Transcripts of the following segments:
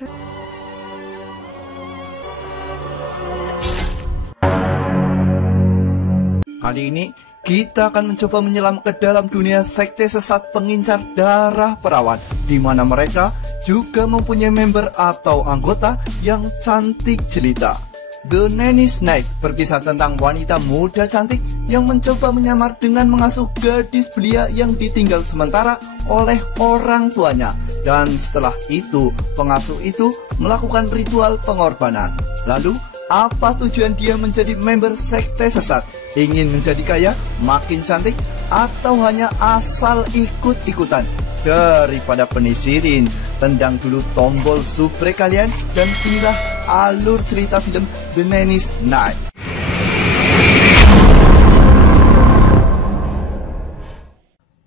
Kali ini kita akan mencoba menyelam ke dalam dunia sekte sesat pengincar darah perawan, di mana mereka juga mempunyai member atau anggota yang cantik jelita. The Nanny's Night berkisah tentang wanita muda cantik yang mencoba menyamar dengan mengasuh gadis belia yang ditinggal sementara oleh orang tuanya. Dan setelah itu, pengasuh itu melakukan ritual pengorbanan. Lalu, apa tujuan dia menjadi member sekte sesat? Ingin menjadi kaya, makin cantik, atau hanya asal ikut-ikutan? Daripada penisirin, tendang dulu tombol subscribe kalian dan inilah alur cerita film The Nanny's Night.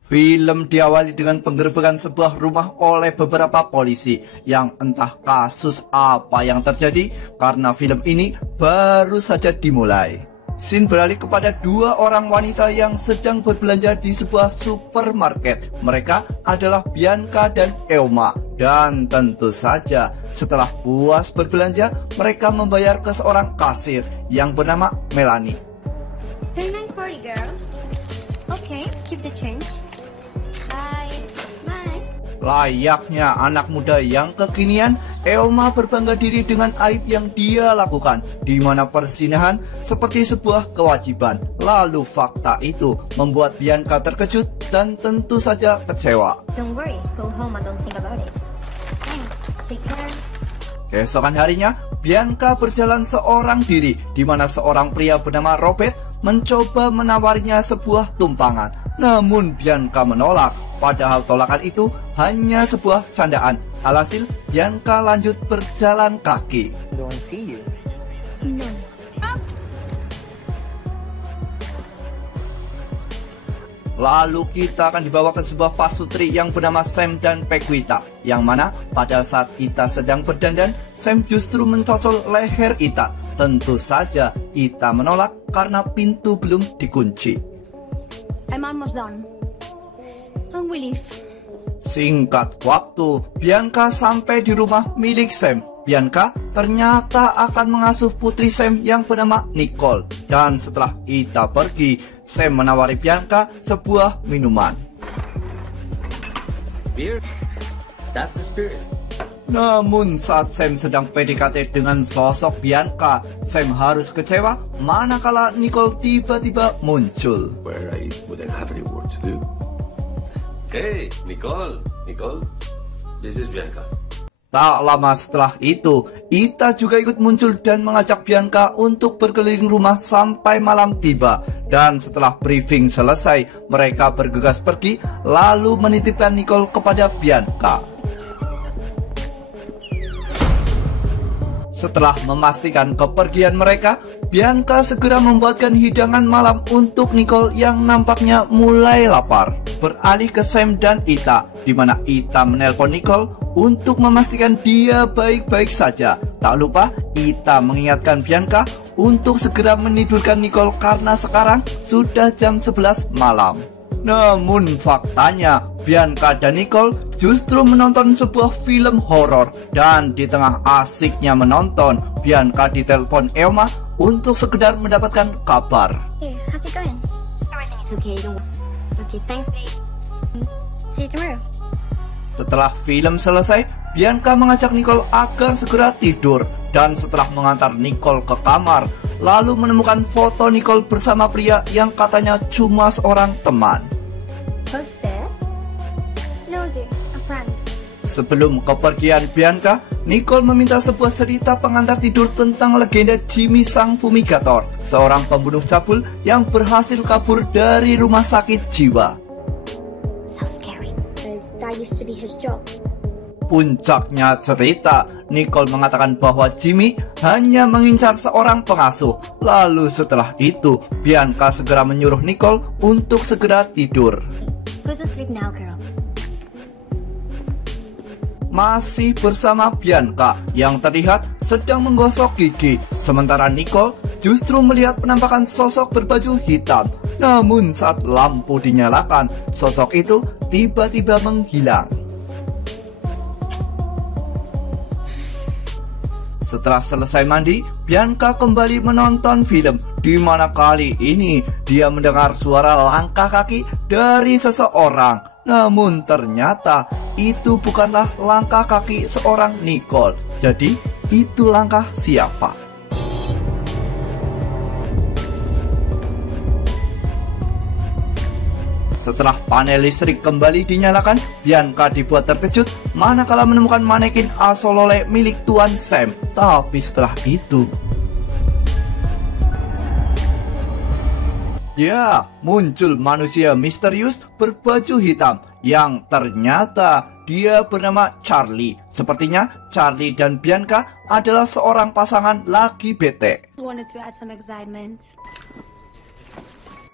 Film diawali dengan penggerebekan sebuah rumah oleh beberapa polisi yang entah kasus apa yang terjadi karena film ini baru saja dimulai. Scene beralih kepada dua orang wanita yang sedang berbelanja di sebuah supermarket. Mereka adalah Bianca dan Eoma. Dan tentu saja setelah puas berbelanja, mereka membayar ke seorang kasir yang bernama Melanie. Very nice party, girls. Okay, keep the change. Bye. Bye. Layaknya anak muda yang kekinian, Eoma berbangga diri dengan aib yang dia lakukan, di mana persinahan seperti sebuah kewajiban. Lalu fakta itu membuat Bianca terkejut dan tentu saja kecewa. Don't worry, go home and don't think about it. Thanks, take care. Keesokan harinya, Bianca berjalan seorang diri, di mana seorang pria bernama Robert mencoba menawarinya sebuah tumpangan. Namun Bianca menolak, padahal tolakan itu hanya sebuah candaan. Alhasil, Bianca lanjut berjalan kaki. Don't see you. No. Lalu kita akan dibawa ke sebuah pasutri yang bernama Sam dan Pequita, yang mana pada saat Ita sedang berdandan, Sam justru mencocol leher Ita. Tentu saja Ita menolak karena pintu belum dikunci. I'm almost done. And we leave. Singkat waktu, Bianca sampai di rumah milik Sam. Bianca ternyata akan mengasuh putri Sam yang bernama Nicole. Dan setelah Ita pergi, Sam menawari Bianca sebuah minuman. Beer? That's the spirit. Namun saat Sam sedang PDKT dengan sosok Bianca, Sam harus kecewa manakala Nicole tiba-tiba muncul. Where I wouldn't have any work to do. Hey, Nicole, this is Bianca. Tak lama setelah itu, Ita juga ikut muncul dan mengajak Bianca untuk berkeliling rumah sampai malam tiba. Dan setelah briefing selesai, mereka bergegas pergi lalu menitipkan Nicole kepada Bianca. Setelah memastikan kepergian mereka, Bianca segera membuatkan hidangan malam untuk Nicole yang nampaknya mulai lapar. Beralih ke Sam dan Ita, di mana Ita menelpon Nicole untuk memastikan dia baik-baik saja. Tak lupa, Ita mengingatkan Bianca untuk segera menidurkan Nicole karena sekarang sudah jam 11 malam. Namun faktanya, Bianca dan Nicole justru menonton sebuah film horor. Dan di tengah asiknya menonton, Bianca ditelepon Eoma untuk sekedar mendapatkan kabar. Hey, how's it going? Everything is okay, don't worry. Okay, thanks, babe. See you tomorrow. Setelah film selesai, Bianca mengajak Nicole agar segera tidur. Dan setelah mengantar Nicole ke kamar, lalu menemukan foto Nicole bersama pria yang katanya cuma seorang teman. Who's there? Nosy, a friend. Sebelum kepergian Bianca, Nicole meminta sebuah cerita pengantar tidur tentang legenda Jimmy sang fumigator, seorang pembunuh cabul yang berhasil kabur dari rumah sakit jiwa. So scary. That used to be his job. Puncaknya cerita, Nicole mengatakan bahwa Jimmy hanya mengincar seorang pengasuh. Lalu setelah itu, Bianca segera menyuruh Nicole untuk segera tidur. Go to sleep now, girl. Masih bersama Bianca yang terlihat sedang menggosok gigi, sementara Nicole justru melihat penampakan sosok berbaju hitam. Namun saat lampu dinyalakan, sosok itu tiba-tiba menghilang. Setelah selesai mandi, Bianca kembali menonton film, di mana kali ini dia mendengar suara langkah kaki dari seseorang. Namun ternyata itu bukanlah langkah kaki seorang Nicole. Jadi itu langkah siapa? Setelah panel listrik kembali dinyalakan, Bianca dibuat terkejut manakala menemukan manekin Asolole milik Tuan Sam. Tapi setelah itu, ya, muncul manusia misterius berbaju hitam yang ternyata dia bernama Charlie. Sepertinya Charlie dan Bianca adalah seorang pasangan lagi bete. Wanted to add some excitement.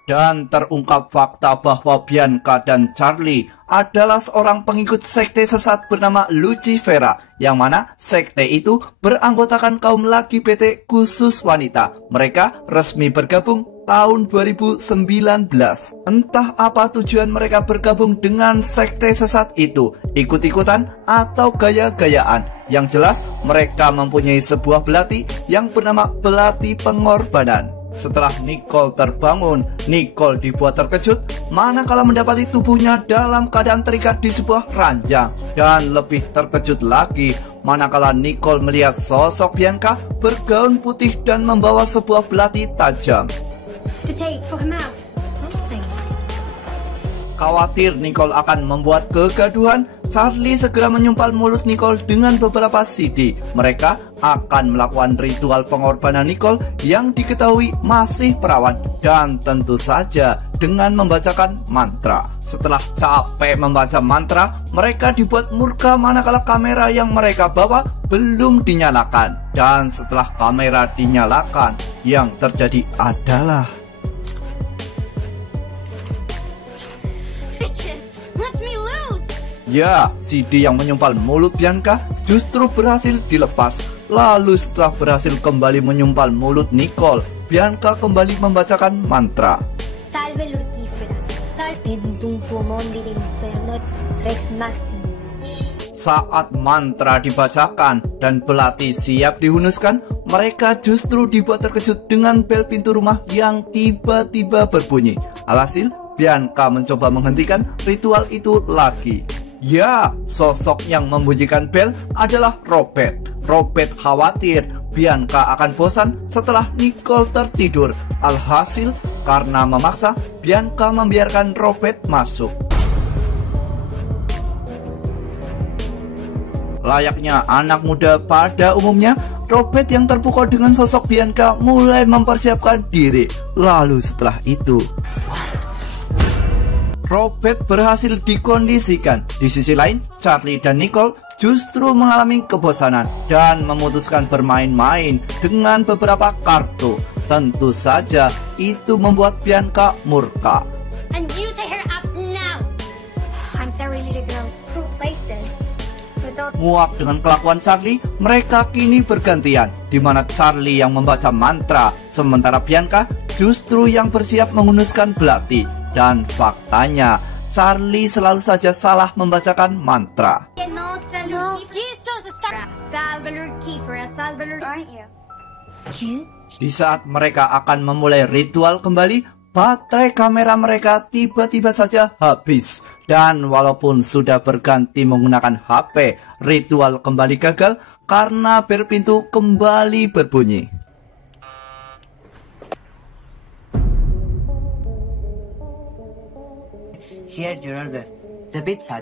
Dan terungkap fakta bahwa Bianca dan Charlie adalah seorang pengikut sekte sesat bernama Lucifera, yang mana sekte itu beranggotakan kaum laki bete khusus wanita. Mereka resmi bergabung tahun 2019. Entah apa tujuan mereka bergabung dengan sekte sesat itu, ikut-ikutan atau gaya-gayaan. Yang jelas mereka mempunyai sebuah belati yang bernama belati pengorbanan. Setelah Nicole terbangun, Nicole dibuat terkejut manakala mendapati tubuhnya dalam keadaan terikat di sebuah ranjang. Dan lebih terkejut lagi manakala Nicole melihat sosok Bianca bergaun putih dan membawa sebuah belati tajam. To take for him out. Something. Khawatir Nicole akan membuat kegaduhan, Charlie segera menyumpal mulut Nicole dengan beberapa CD. Mereka akan melakukan ritual pengorbanan Nicole yang diketahui masih perawan, dan tentu saja dengan membacakan mantra. Setelah capek membaca mantra, mereka dibuat murka manakala kamera yang mereka bawa belum dinyalakan. Dan setelah kamera dinyalakan, yang terjadi adalah ya, CD yang menyumpal mulut Bianca justru berhasil dilepas. Lalu setelah berhasil kembali menyumpal mulut Nicole, Bianca kembali membacakan mantra. Salve Lucifera. Salve dum tuomondi l'inferno rex maximum. Saat mantra dibacakan dan belati siap dihunuskan, mereka justru dibuat terkejut dengan bel pintu rumah yang tiba-tiba berbunyi. Alhasil, Bianca mencoba menghentikan ritual itu lagi. Ya, sosok yang membunyikan bel adalah Robert. Robert khawatir Bianca akan bosan setelah Nicole tertidur. Alhasil, karena memaksa, Bianca membiarkan Robert masuk. Layaknya anak muda pada umumnya, Robert yang terpukau dengan sosok Bianca mulai mempersiapkan diri. Lalu setelah itu, Robert berhasil dikondisikan. Di sisi lain, Charlie dan Nicole justru mengalami kebosanan dan memutuskan bermain-main dengan beberapa kartu. Tentu saja itu membuat Bianca murka. And you take her up now. I'm sorry, little girl. Who placed this? Without Muak dengan kelakuan Charlie, mereka kini bergantian, di mana Charlie yang membaca mantra, sementara Bianca justru yang bersiap menghunuskan belati. Dan faktanya, Charlie selalu saja salah membacakan mantra. no, Jesus, salve Lucifera, salve Lucifera. Aren't you? You? Di saat mereka akan memulai ritual kembali, baterai kamera mereka tiba-tiba saja habis. Dan walaupun sudah berganti menggunakan HP, ritual kembali gagal karena bel pintu kembali berbunyi. Here's your order. The pizza,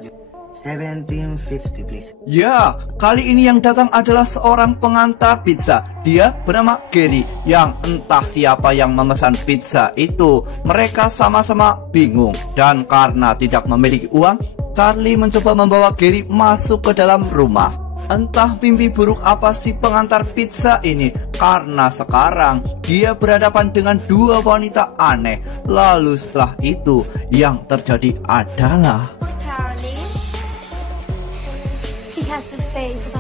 1750, please. Ya, kali ini yang datang adalah seorang pengantar pizza. Dia bernama Gary, yang entah siapa yang memesan pizza itu. Mereka sama-sama bingung. Dan karena tidak memiliki uang, Charlie mencoba membawa Gary masuk ke dalam rumah. Entah mimpi buruk apa si pengantar pizza ini, karena sekarang dia berhadapan dengan dua wanita aneh. Lalu setelah itu, yang terjadi adalah Charlie. He has to face the...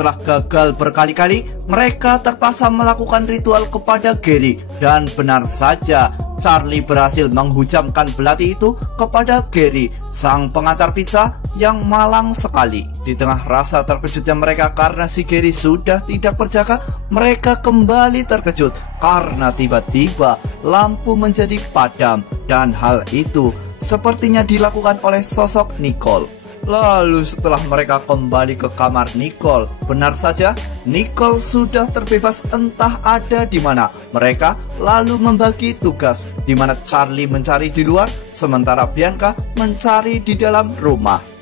setelah gagal berkali-kali, mereka terpaksa melakukan ritual kepada Gary. Dan benar saja, Charlie berhasil menghujamkan belati itu kepada Gary, sang pengantar pizza yang malang sekali. Di tengah rasa terkejutnya mereka karena si Gary sudah tidak berjaga, mereka kembali terkejut karena tiba-tiba lampu menjadi padam. Dan hal itu sepertinya dilakukan oleh sosok Nicole. Lalu setelah mereka kembali ke kamar Nicole, benar saja Nicole sudah terbebas entah ada di mana. Mereka lalu membagi tugas, di mana Charlie mencari di luar, sementara Bianca mencari di dalam rumah.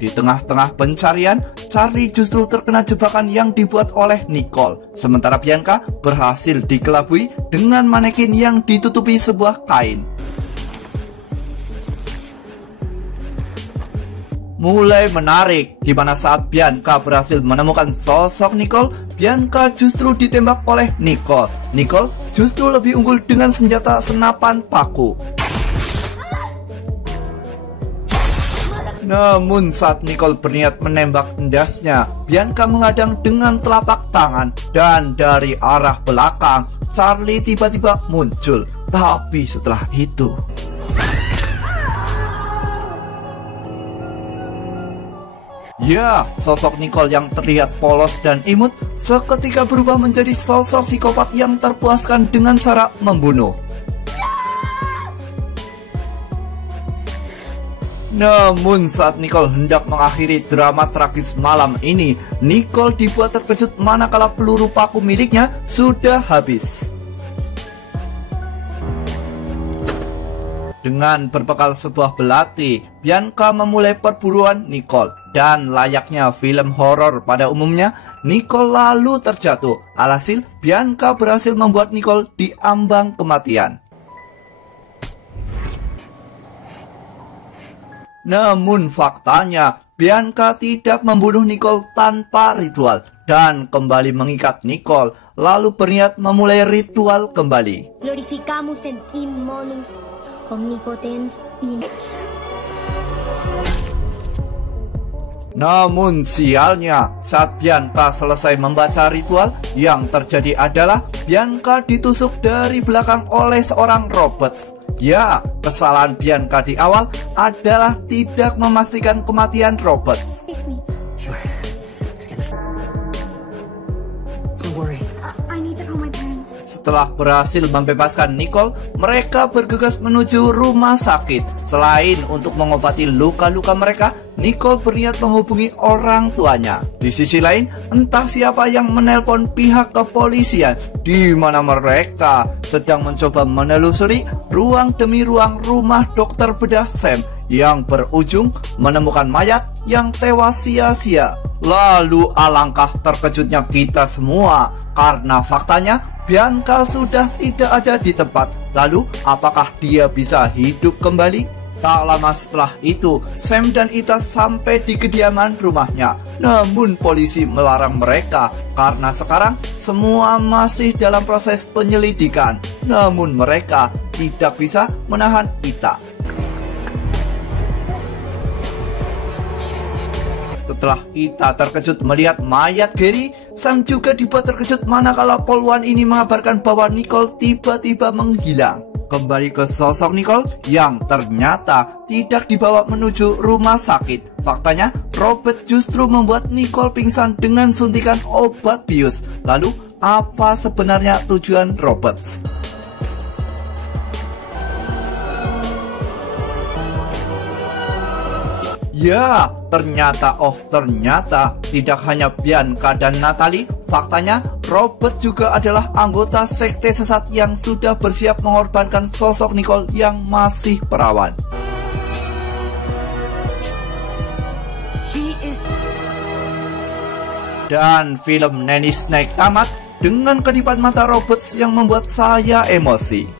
Di tengah-tengah pencarian, Charlie justru terkena jebakan yang dibuat oleh Nicole. Sementara Bianca berhasil dikelabui dengan manekin yang ditutupi sebuah kain. Mulai menarik, di mana saat Bianca berhasil menemukan sosok Nicole, Bianca justru ditembak oleh Nicole. Nicole justru lebih unggul dengan senjata senapan paku. Namun saat Nicole berniat menembak endasnya, Bianca menghadang dengan telapak tangan. Dan dari arah belakang, Charlie tiba-tiba muncul. Tapi setelah itu, ya, sosok Nicole yang terlihat polos dan imut seketika berubah menjadi sosok psikopat yang terpuaskan dengan cara membunuh. Namun saat Nicole hendak mengakhiri drama tragis malam ini, Nicole dibuat terkejut manakala peluru paku miliknya sudah habis. Dengan berbekal sebuah belati, Bianca memulai perburuan Nicole. Dan layaknya film horor pada umumnya, Nicole lalu terjatuh. Alhasil, Bianca berhasil membuat Nicole diambang kematian. Namun faktanya, Bianca tidak membunuh Nicole tanpa ritual dan kembali mengikat Nicole, lalu berniat memulai ritual kembali. Glorificamos en Immonus, omnipotens inex. Namun sialnya, saat Bianca selesai membaca ritual, yang terjadi adalah Bianca ditusuk dari belakang oleh seorang robot. Ya, kesalahan Bianca di awal adalah tidak memastikan kematian robot. Setelah berhasil membebaskan Nicole, mereka bergegas menuju rumah sakit. Selain untuk mengobati luka-luka mereka, Nicole berniat menghubungi orang tuanya. Di sisi lain, entah siapa yang menelpon pihak kepolisian, di mana mereka sedang mencoba menelusuri ruang demi ruang rumah dokter bedah Sam yang berujung menemukan mayat yang tewas sia-sia. Lalu alangkah terkejutnya kita semua karena faktanya Bianca sudah tidak ada di tempat. Lalu apakah dia bisa hidup kembali? Tak lama setelah itu, Sam dan Ita sampai di kediaman rumahnya. Namun polisi melarang mereka karena sekarang semua masih dalam proses penyelidikan. Namun mereka tidak bisa menahan Ita. Setelah Ita terkejut melihat mayat Gary, Sam juga dibuat terkejut manakala poluan ini mengabarkan bahwa Nicole tiba-tiba menghilang. Kembali ke sosok Nicole yang ternyata tidak dibawa menuju rumah sakit. Faktanya, Robert justru membuat Nicole pingsan dengan suntikan obat bius. Lalu, apa sebenarnya tujuan Robert? Ya, ternyata tidak hanya Bianca dan Natalie. Faktanya, Robert juga adalah anggota sekte sesat yang sudah bersiap mengorbankan sosok Nicole yang masih perawan. Dan film Nanny Snake tamat dengan kedipan mata Robert yang membuat saya emosi.